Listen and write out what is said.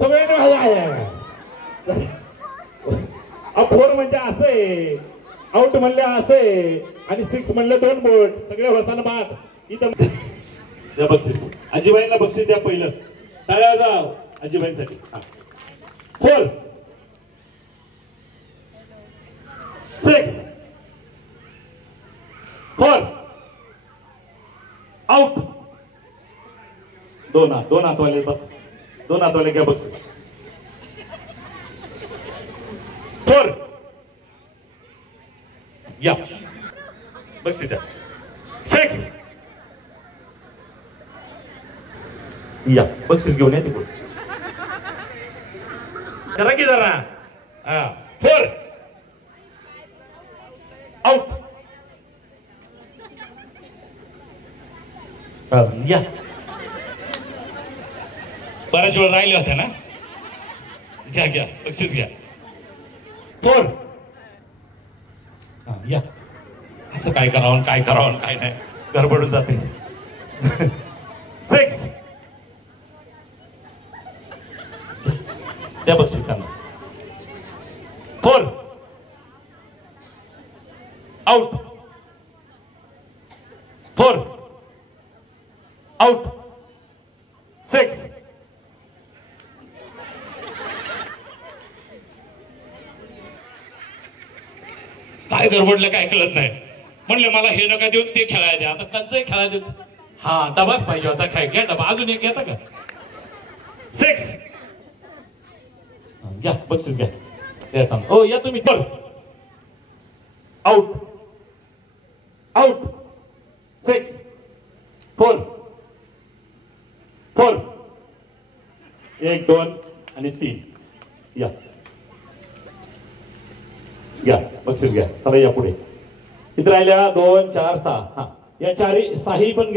सगळे 4 म्हणजे असे आउट म्हणले असे आणि 6 म्हणले 2 बोट सगळे होसाना बाद इथं द्या बक्षीस आजीबाईंना बक्षीस द्या पहिलं टाळ्या जाव आजीबाईंसाठी 4 6 4 आउट 2 हातवाले बस 2 हातवाले घ्या बक्षीस 4 या बक्षीस द्या 6 या बक्षीस घेऊन या तिकडून करा की जरा 4 आउट या बऱ्याच वेळ राहिले होते ना घ्या घ्या बक्षीस घ्या 4 या असं काय करावं काय नाही गडबडून जाते 6 त्या बक्षीस त्यांना 4 आउट 4 आउट 6 काय गडबडलं काय कळत नाही म्हणले मला हे नका देऊन ते खेळायला द्या आता कंचही खेळायला देत हा डबाच पाहिजे होता काय घ्या डबा अजून एक घेता का 6 घ्या बक्षीस घ्या हो या तुम्ही 4 आउट आउट 6 4 4 1 2 आणि 3 या घ्या बक्षीस घ्या चला या पुढे इथे राहिल्या 2 4 6 हा या 4 6 पण